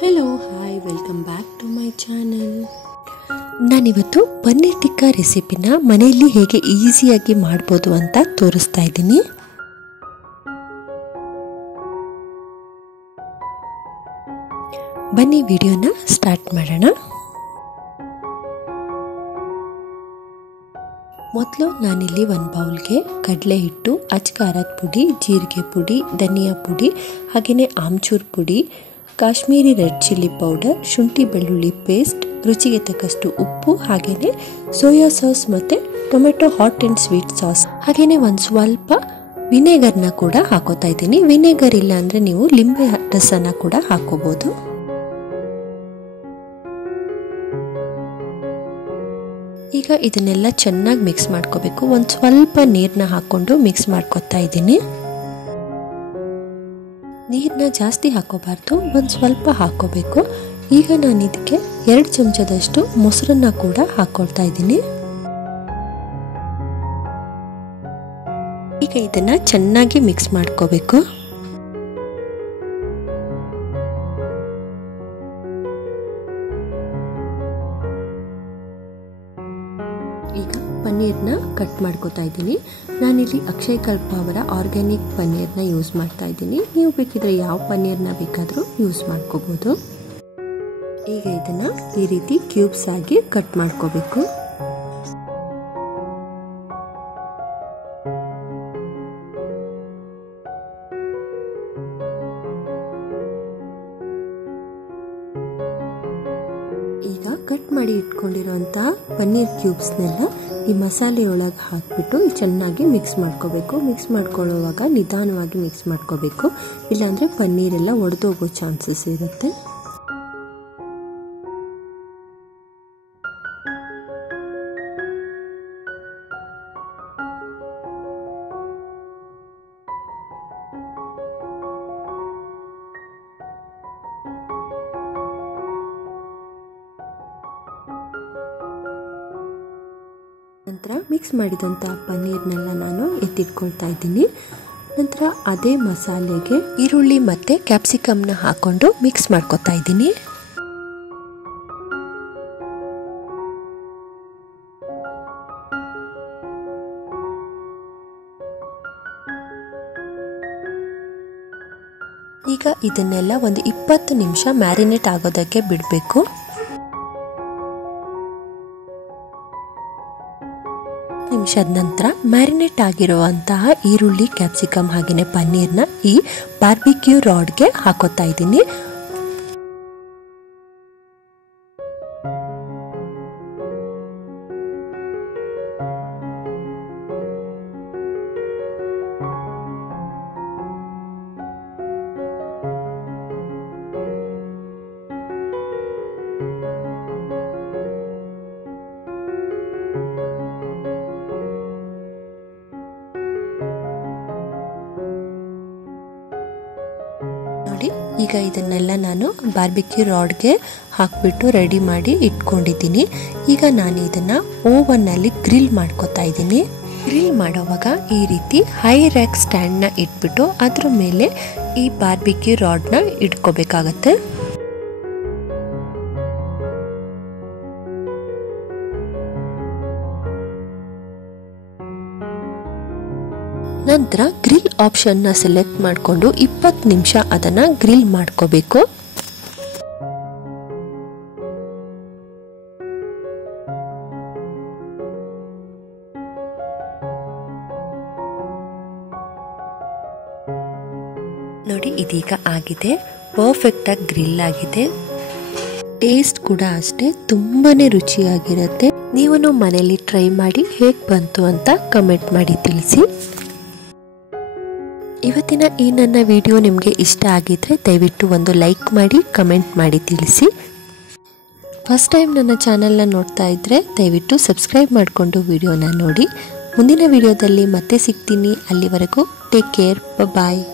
Hello hi welcome back to my channel. ನಾನಿವತ್ತು ಪನ್ನೀರ್ ಟಿಕ್ಕಾ ರೆಸಿಪಿನ ಮನೆಯಲ್ಲಿ ಹೇಗೆ ಈಸಿಯಾಗಿ ಮಾಡ್ಬೋದು ಅಂತ ತೋರಿಸ್ತಾ ಇದ್ದೀನಿ. ಬನ್ನಿ ವಿಡಿಯೋನ ಸ್ಟಾರ್ಟ್ ಮಾಡೋಣ. ಮೊದಲು ನಾನಿಲ್ಲಿ ಒಂದು ಬೌಲ್ಗೆ ಕಡಲೆ ಹಿಟ್ಟು, ಅಚ್ಕಾರದ ಪುಡಿ, ಜೀರಿಗೆ ಪುಡಿ, ಧನಿಯಾ ಪುಡಿ, ಹಾಗೆಯೇ ಆಮ್ಚೂರ್ ಪುಡಿ, ಕಾಶ್ಮೀರಿ ರೆಡ್ ಚಿಲ್ಲಿ ಪೌಡರ್, ಶುಂಠಿ ಬೆಳ್ಳುಳ್ಳಿ ಪೇಸ್ಟ್, ರುಚಿಗೆ ತಕ್ಕಷ್ಟು ಉಪ್ಪು, ಹಾಗೆಯೇ ಸೋಯಾ ಸಾಸ್ ಮತ್ತು tomato hot and sweet sauce, ಹಾಗೆಯೇ ಒಂದು ಸ್ವಲ್ಪ ವಿನೆಗರ್ನ ಕೂಡ ಹಾಕೋತಾ ಇದ್ದೀನಿ. ವಿನೆಗರ್ ಇಲ್ಲ ಅಂದರೆ ನೀವು ಲಿಂಬೆ ರಸನ ಕೂಡ ಹಾಕೋಬೋದು. ಈಗ ಇದನ್ನೆಲ್ಲ ಚೆನ್ನಾಗಿ ಮಿಕ್ಸ್ ಮಾಡ್ಕೋಬೇಕು. ಒಂದು ಸ್ವಲ್ಪ ನೀರನ್ನ ಹಾಕ್ಕೊಂಡು ಮಿಕ್ಸ್ ಮಾಡ್ಕೊತಾ ಇದ್ದೀನಿ. ನೀರನ್ನ ಜಾಸ್ತಿ ಹಾಕೋಬಾರ್ದು, ಒಂದು ಸ್ವಲ್ಪ ಹಾಕೋಬೇಕು. ಈಗ ನಾನು ಇದಕ್ಕೆ 2 ಚಮಚದಷ್ಟು ಮೊಸರನ್ನ ಕೂಡ ಹಾಕೊಳ್ತಾ ಇದ್ದೀನಿ. ಈಗ ಇದನ್ನ ಚೆನ್ನಾಗಿ ಮಿಕ್ಸ್ ಮಾಡ್ಕೋಬೇಕು. ಈಗ ಪನ್ನೀರ್ನ ಕಟ್ ಮಾಡ್ಕೋತಾ ಇದ್ದೀನಿ. ನಾನಿಲ್ಲಿ ಅಕ್ಷಯ್ ಕಲ್ಪ ಅವರ ಆರ್ಗ್ಯಾನಿಕ್ ಪನ್ನೀರ್ನ ಯೂಸ್ ಮಾಡ್ತಾ ಇದ್ದೀನಿ. ನೀವು ಬೇಕಿದ್ರೆ ಯಾವ ಪನ್ನೀರ್ನ ಬೇಕಾದರೂ ಯೂಸ್ ಮಾಡ್ಕೋಬೋದು. ಈಗ ಇದನ್ನ ಈ ರೀತಿ ಕ್ಯೂಬ್ಸ್ ಆಗಿ ಕಟ್ ಮಾಡ್ಕೋಬೇಕು. ಈಗ ಕಟ್ ಮಾಡಿ ಇಟ್ಕೊಂಡಿರುವಂತ ಪನ್ನೀರ್ ಕ್ಯೂಬ್ಸ್ನೆಲ್ಲ ಈ ಮಸಾಲೆ ಒಳಗೆ ಹಾಕ್ಬಿಟ್ಟು ಚೆನ್ನಾಗಿ ಮಿಕ್ಸ್ ಮಾಡ್ಕೋಬೇಕು. ಮಿಕ್ಸ್ ಮಾಡ್ಕೊಳ್ಳುವಾಗ ನಿಧಾನವಾಗಿ ಮಿಕ್ಸ್ ಮಾಡ್ಕೋಬೇಕು, ಇಲ್ಲಾಂದ್ರೆ ಪನ್ನೀರೆಲ್ಲ ಒಡೆದೋಗೋ ಚಾನ್ಸಸ್ ಇರುತ್ತೆ. ನಂತರ ಮಿಕ್ಸ್ ಮಾಡಿದಂಥ ಪನ್ನೀರ್ನೆಲ್ಲ ನಾನು ಎತ್ತಿಟ್ಕೊಳ್ತಾ ಇದ್ದೀನಿ. ನಂತರ ಅದೇ ಮಸಾಲೆಗೆ ಈರುಳ್ಳಿ ಮತ್ತು ಕ್ಯಾಪ್ಸಿಕಮ್ನ ಹಾಕೊಂಡು ಮಿಕ್ಸ್ ಮಾಡ್ಕೊತಾ ಇದ್ದೀನಿ. ಈಗ ಇದನ್ನೆಲ್ಲ ಒಂದು 20 ನಿಮಿಷ ಮ್ಯಾರಿನೇಟ್ ಆಗೋದಕ್ಕೆ ಬಿಡಬೇಕು. ನಿಮಿಷದ ನಂತರ ಮ್ಯಾರಿನೇಟ್ ಆಗಿರುವಂತಹ ಈರುಳ್ಳಿ, ಕ್ಯಾಪ್ಸಿಕಮ್ ಹಾಗೆಯೇ ಪನ್ನೀರ್ನ ಈ ಬಾರ್ಬಿಕ್ಯೂ ರಾಡ್ಗೆ ಹಾಕೋತಾ ಇದ್ದೀನಿ. ಈಗ ಇದನ್ನೆಲ್ಲ ನಾನು ಬಾರ್ಬಿಕ್ಯೂ ರಾಡ್ಗೆ ಹಾಕ್ಬಿಟ್ಟು ರೆಡಿ ಮಾಡಿ ಇಟ್ಕೊಂಡಿದ್ದೀನಿ. ಈಗ ನಾನು ಇದನ್ನ ಓವನ್ನಲ್ಲಿ ಗ್ರಿಲ್ ಮಾಡ್ಕೊತಾ ಇದ್ದೀನಿ. ಗ್ರಿಲ್ ಮಾಡೋವಾಗ ಈ ರೀತಿ ಹೈ ರ್ಯಾಕ್ ಸ್ಟ್ಯಾಂಡ್ನ ಇಟ್ಬಿಟ್ಟು ಅದ್ರ ಮೇಲೆ ಈ ಬಾರ್ಬಿಕ್ಯೂ ರಾಡ್ನ ಇಟ್ಕೋಬೇಕಾಗತ್ತೆ. ನಂತರ ಗ್ರಿಲ್ ಆಪ್ಷನ್ನ ಸೆಲೆಕ್ಟ್ ಮಾಡಿಕೊಂಡು 20 ನಿಮಿಷ ಅದನ್ನು ಗ್ರಿಲ್ ಮಾಡ್ಕೋಬೇಕು. ನೋಡಿ, ಇದೀಗ ಆಗಿದೆ, ಪರ್ಫೆಕ್ಟ್ ಆಗಿ ಗ್ರಿಲ್ ಆಗಿದೆ. ಟೇಸ್ಟ್ ಕೂಡ ಅಷ್ಟೇ ತುಂಬಾನೇ ರುಚಿಯಾಗಿರುತ್ತೆ. ನೀವು ಮನೆಯಲ್ಲಿ ಟ್ರೈ ಮಾಡಿ ಹೇಗೆ ಬಂತು ಅಂತ ಕಮೆಂಟ್ ಮಾಡಿ ತಿಳಿಸಿ. ಇವತ್ತಿನ ಈ ನನ್ನ ವಿಡಿಯೋ ನಿಮಗೆ ಇಷ್ಟ ಆಗಿದ್ರೆ ದಯವಿಟ್ಟು ಒಂದು ಲೈಕ್ ಮಾಡಿ, ಕಮೆಂಟ್ ಮಾಡಿ ತಿಳಿಸಿ. ಫಸ್ಟ್ ಟೈಮ್ ನನ್ನ ಚಾನಲ್ನ ನೋಡ್ತಾ ಇದ್ದರೆ ದಯವಿಟ್ಟು ಸಬ್ಸ್ಕ್ರೈಬ್ ಮಾಡಿಕೊಂಡು ವಿಡಿಯೋನ ನೋಡಿ. ಮುಂದಿನ ವಿಡಿಯೋದಲ್ಲಿ ಮತ್ತೆ ಸಿಗ್ತೀನಿ. ಅಲ್ಲಿವರೆಗೂ ಟೇಕ್ ಕೇರ್, ಬಾಯ್.